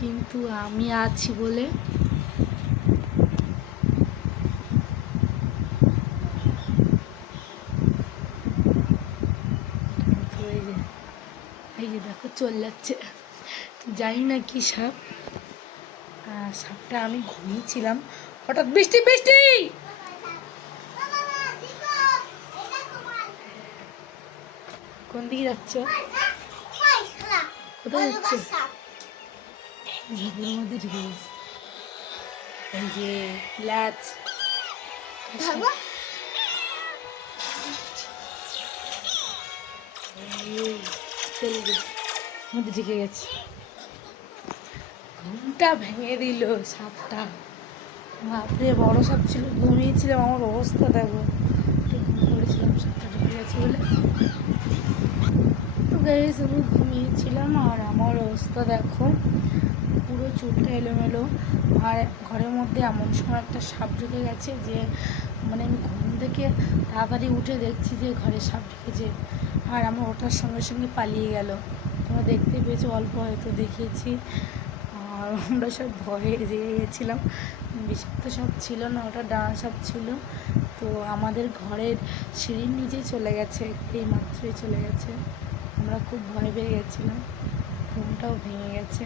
কিন্তু আমি আছি বলে এই যে দেখো, চলে যাচ্ছে। জানি না কি সাপ। সাপটা আমি ঘুমিয়েছিলাম। হঠাৎ বৃষ্টি বৃষ্টি! কোন দিকে যাচ্ছ? কোথায় যাচ্ছে? ঝোপের মধ্যে ঢুকে গেছে। এই যে এই, মধ্যে ঢুকে গেছে। ঘুমটা ভেঙে দিল সাপটা। বাপরে বড় সাপ ছিল ঘুমিয়েছিলাম আমার অবস্থা দেখো। ঘুম পড়েছিলাম সাপটা ঢুকে গেছে বলে। গাইস আমি ঘুমিয়েছিলাম আর আমার অবস্থা দেখো, পুরো চুলটা এলোমেলো। আর ঘরের মধ্যে এমন সময় একটা সাপ ঢুকে গেছে যে মানে আমি ঘুম থেকে তাড়াতাড়ি উঠে দেখছি যে ঘরে সাপ ঢুকেছে। আর আমার ওঠার সঙ্গে সঙ্গে পালিয়ে গেল। তোমরা দেখতে পেয়েছ, অল্প হয়তো দেখিয়েছি। আর আমরা সব ভয়ে জেগে গেছিলাম। বিষাক্ত সাপ ছিল না, ওটা ডানা সাপ ছিল। তো আমাদের ঘরের সিঁড়ির নিচেই চলে গেছে এই মাত্রই চলে গেছে। আমরা খুব ভয় পেয়ে গেছিলাম ঘুমটাও ভেঙে গেছে।